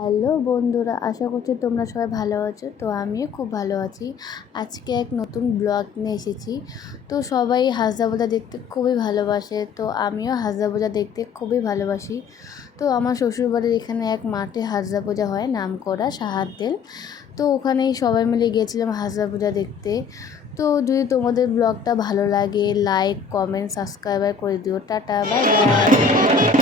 Hello বন্ধুরা, আশা করছি তোমরা সবাই ভালো আছো। তো আমিও খুব ভালো আছি। আজকে এক নতুন ব্লগ নিয়ে এসেছি। তো সবাই হাঁসদা বোঝা দেখতে খুবই ভালোবাসে, তো আমিও হাঁসদা বোঝা দেখতে খুবই ভালোবাসি। তো আমার শ্বশুরবাড়ির এখানে এক মাঠে হাঁসদা বোঝা হয়, নামকরা সাহারদেল। তো ওখানেই সবাই মিলে গিয়েছিলাম হাঁসদা বোঝা দেখতে। তো যদি তোমাদের ব্লগটা ভালো লাগে, লাইক, কমেন্ট, সাবস্ক্রাইবার করে দিও। Tata, bye bye.